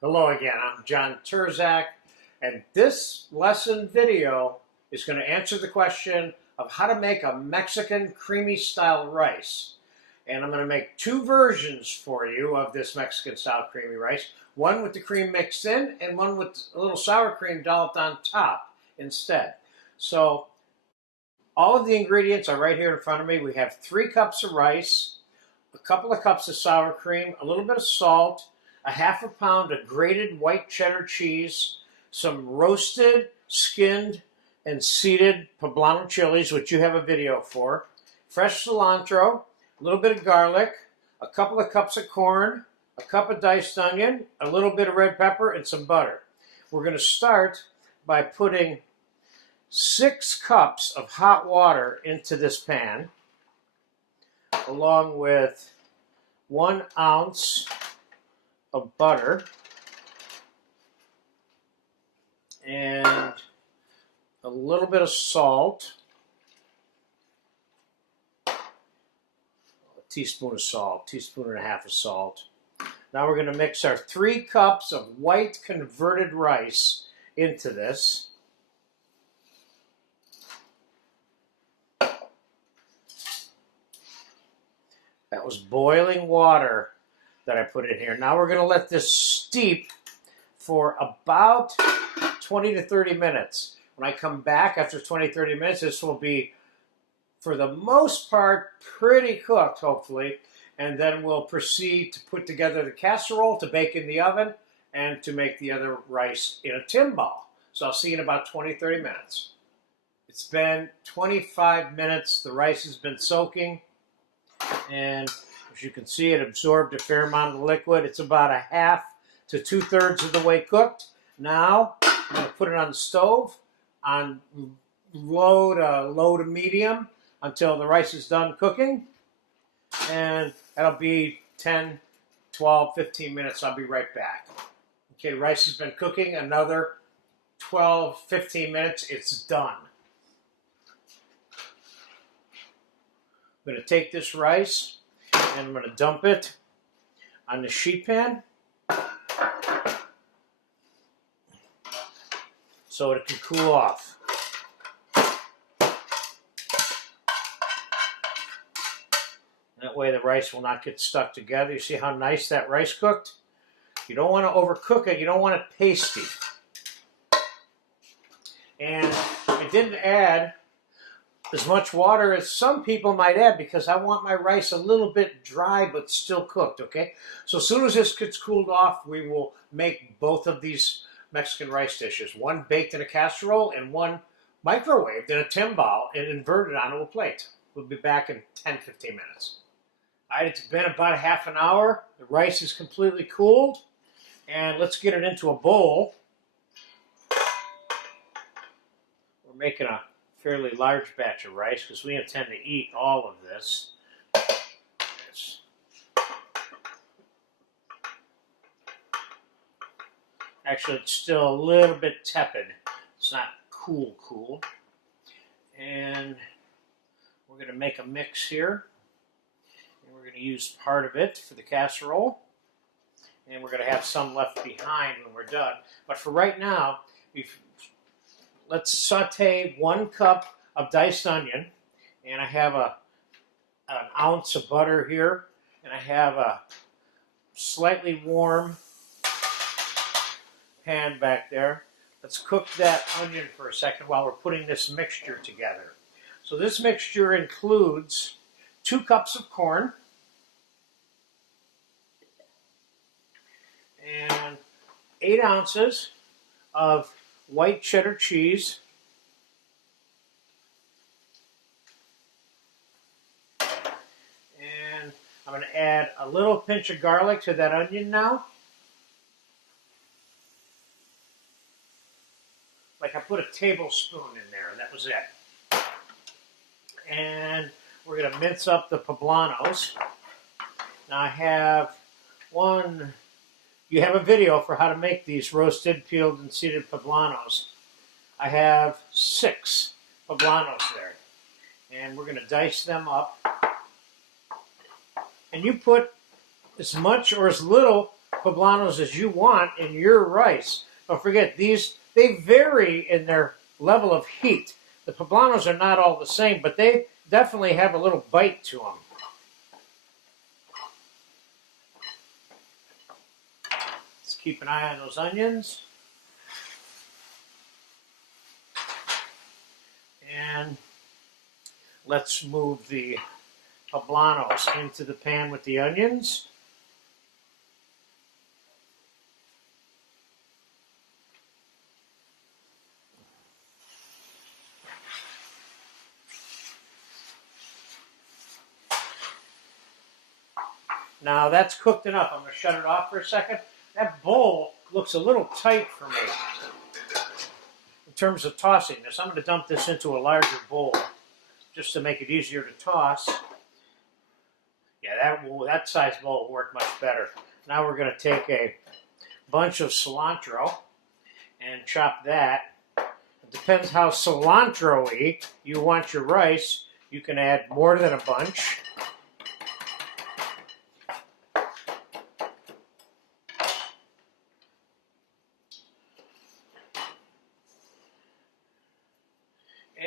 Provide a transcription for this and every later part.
Hello again, I'm John Turzak, and this lesson video is going to answer the question of how to make a Mexican creamy style rice. And I'm going to make two versions for you of this Mexican style creamy rice. One with the cream mixed in and one with a little sour cream dolloped on top instead. So all of the ingredients are right here in front of me. We have 3 cups of rice, a couple of cups of sour cream, a little bit of salt, a half a pound of grated white cheddar cheese, some roasted, skinned, and seeded poblano chilies, which you have a video for, fresh cilantro, a little bit of garlic, a couple of cups of corn, a cup of diced onion, a little bit of red pepper, and some butter. We're going to start by putting 6 cups of hot water into this pan, along with 1 ounce of butter and a little bit of salt, a teaspoon of salt, teaspoon and a half of salt. Now we're going to mix our 3 cups of white converted rice into this. That was boiling water that I put in here. Now we're going to let this steep for about 20 to 30 minutes. When I come back after 20, 30 minutes, this will be, for the most part, pretty cooked, hopefully. And then we'll proceed to put together the casserole to bake in the oven and to make the other rice in a timbale. So I'll see you in about 20, 30 minutes. It's been 25 minutes. The rice has been soaking. And as you can see, it absorbed a fair amount of the liquid. It's about a half to 2/3 of the way cooked. Now, I'm going to put it on the stove on low to medium until the rice is done cooking. And that'll be 10, 12, 15 minutes. I'll be right back. Okay, rice has been cooking another 12, 15 minutes. It's done. I'm going to take this rice and I'm going to dump it on the sheet pan so it can cool off. That way the rice will not get stuck together. You see how nice that rice cooked? You don't want to overcook it. You don't want it pasty. And I didn't add as much water as some people might add because I want my rice a little bit dry but still cooked, okay? So as soon as this gets cooled off, we will make both of these Mexican rice dishes. One baked in a casserole and one microwaved in a timbale and inverted onto a plate. We'll be back in 10, 15 minutes. All right, it's been about a half an hour. The rice is completely cooled. And let's get it into a bowl. We're making a fairly large batch of rice because we intend to eat all of this. Actually, it's still a little bit tepid. It's not cool. And we're going to make a mix here. And we're going to use part of it for the casserole. And we're going to have some left behind when we're done. But for right now, let's saute 1 cup of diced onion, and I have an ounce of butter here, and I have a slightly warm pan back there. Let's cook that onion for a second while we're putting this mixture together. So this mixture includes 2 cups of corn and 8 ounces of white cheddar cheese, and I'm going to add a little pinch of garlic to that onion now. Like I put a tablespoon in there, and that was it. And we're going to mince up the poblanos. Now I have you have a video for how to make these roasted, peeled, and seeded poblanos. I have 6 poblanos there. And we're going to dice them up. And you put as much or as little poblanos as you want in your rice. Don't forget, these, they vary in their level of heat. The poblanos are not all the same, but they definitely have a little bite to them. Let's keep an eye on those onions. And let's move the poblanos into the pan with the onions. Now that's cooked enough. I'm going to shut it off for a second. That bowl looks a little tight for me in terms of tossing this. I'm going to dump this into a larger bowl just to make it easier to toss. Yeah, that size bowl will work much better. Now we're going to take a bunch of cilantro and chop that. It depends how cilantro-y you want your rice. You can add more than a bunch.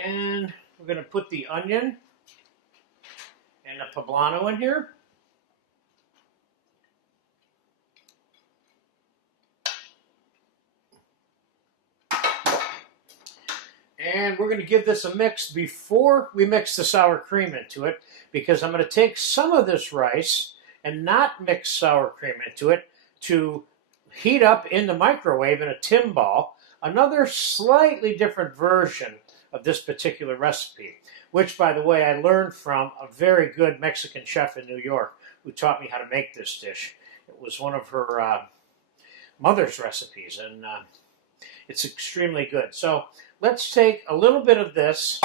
And we're going to put the onion and the poblano in here. And we're going to give this a mix before we mix the sour cream into it, because I'm going to take some of this rice and not mix sour cream into it to heat up in the microwave in a timbal. Another slightly different version of this particular recipe, which, by the way, I learned from a very good Mexican chef in New York who taught me how to make this dish. It was one of her mother's recipes, and it's extremely good. So let's take a little bit of this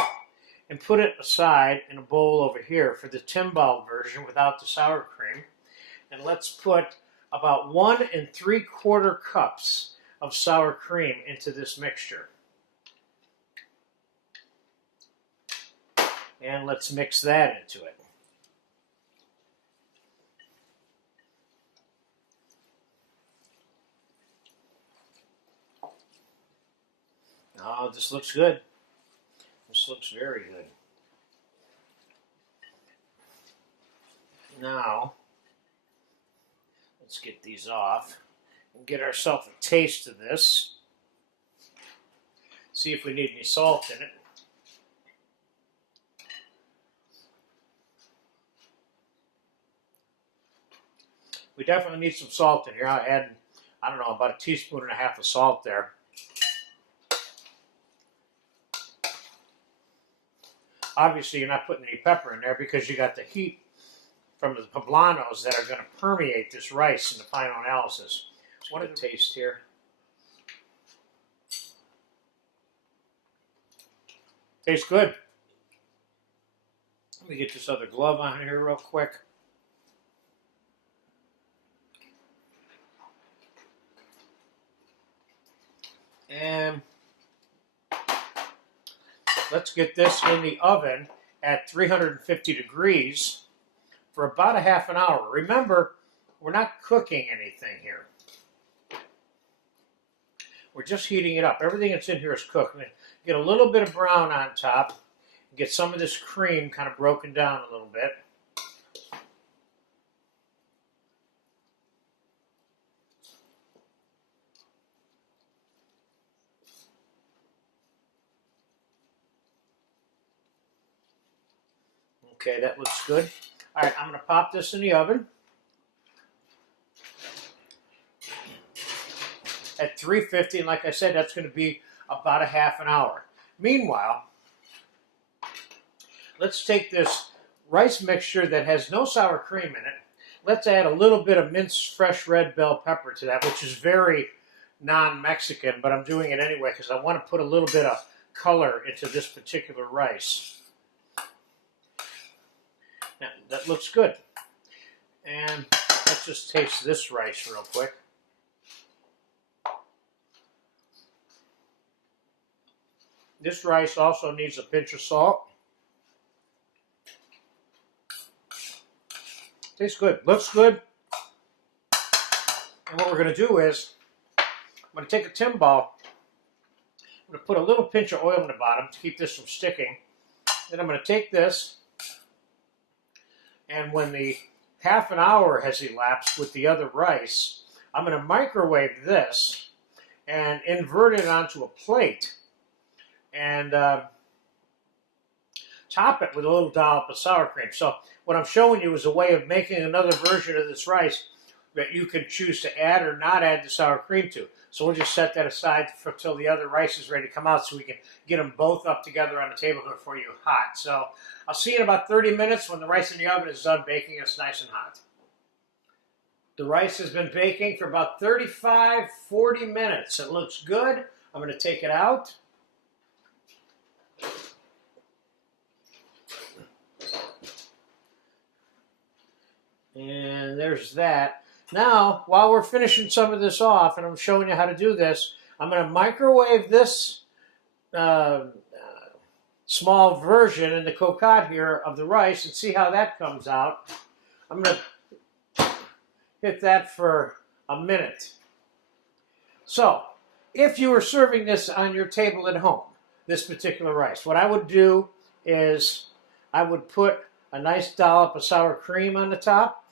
and put it aside in a bowl over here for the timbal version without the sour cream. And let's put about 1 3/4 cups of sour cream into this mixture. And let's mix that into it. Oh, this looks good. This looks very good. Now, let's get these off and get ourselves a taste of this. See if we need any salt in it. We definitely need some salt in here. I'll add, I don't know, about 1.5 teaspoons of salt there. Obviously, you're not putting any pepper in there because you got the heat from the poblanos that are going to permeate this rice in the final analysis. So what a taste here. Tastes good. Let me get this other glove on here real quick. And let's get this in the oven at 350 degrees for about a half an hour. Remember, we're not cooking anything here. We're just heating it up. Everything that's in here is cooked. Get a little bit of brown on top. Get some of this cream kind of broken down a little bit. Okay, that looks good. All right, I'm going to pop this in the oven at 350, and like I said, that's going to be about a half an hour. Meanwhile, let's take this rice mixture that has no sour cream in it. Let's add a little bit of minced fresh red bell pepper to that, which is very non-Mexican, but I'm doing it anyway because I want to put a little bit of color into this particular rice. Now, that looks good. And let's just taste this rice real quick. This rice also needs a pinch of salt. Tastes good. Looks good. And we're going to do is, I'm going to take a timbale, I'm going to put a little pinch of oil in the bottom to keep this from sticking. Then I'm going to take this, and when the half an hour has elapsed with the other rice, I'm going to microwave this and invert it onto a plate and top it with a little dollop of sour cream. So what I'm showing you is a way of making another version of this rice that you can choose to add or not add the sour cream to. So we'll just set that aside until the other rice is ready to come out so we can get them both up together on the table here for you hot. So I'll see you in about 30 minutes when the rice in the oven is done baking. It's nice and hot. The rice has been baking for about 35, 40 minutes. It looks good. I'm going to take it out. And there's that. Now, while we're finishing some of this off, and I'm showing you how to do this, I'm going to microwave this small version in the cocotte here of the rice and see how that comes out. I'm going to hit that for a minute. So, if you were serving this on your table at home, this particular rice, what I would do is I would put a nice dollop of sour cream on the top,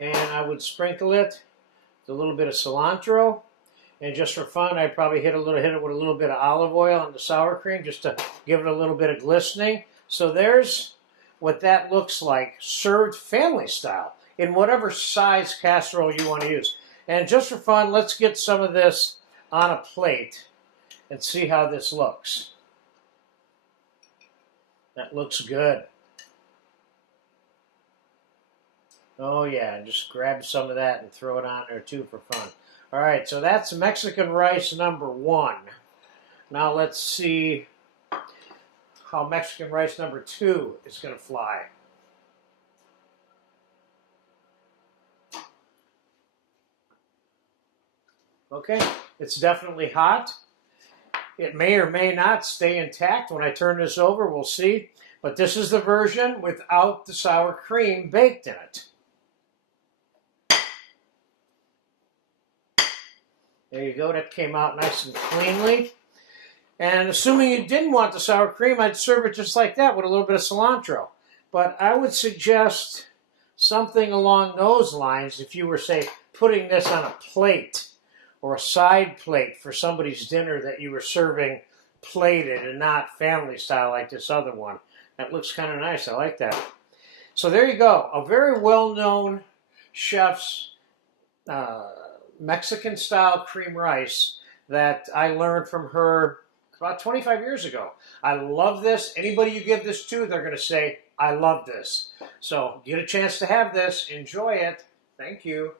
and I would sprinkle it with a little bit of cilantro, and just for fun, I'd probably hit it with a little bit of olive oil on the sour cream just to give it a little bit of glistening. So there's what that looks like, served family style, in whatever size casserole you want to use. And just for fun, let's get some of this on a plate and see how this looks. That looks good. Oh yeah, just grab some of that and throw it on there too for fun. All right, so that's Mexican rice number 1. Now let's see how Mexican rice number 2 is going to fly. Okay, it's definitely hot. It may or may not stay intact when I turn this over, we'll see. But this is the version without the sour cream baked in it. There you go, that came out nice and cleanly. And assuming you didn't want the sour cream, I'd serve it just like that with a little bit of cilantro. But I would suggest something along those lines if you were, say, putting this on a plate or a side plate for somebody's dinner that you were serving plated and not family style like this other one. That looks kind of nice. I like that. So there you go. A very well-known chef's Mexican-style cream rice that I learned from her about 25 years ago. I love this. Anybody you give this to, they're going to say, I love this. So get a chance to have this. Enjoy it. Thank you.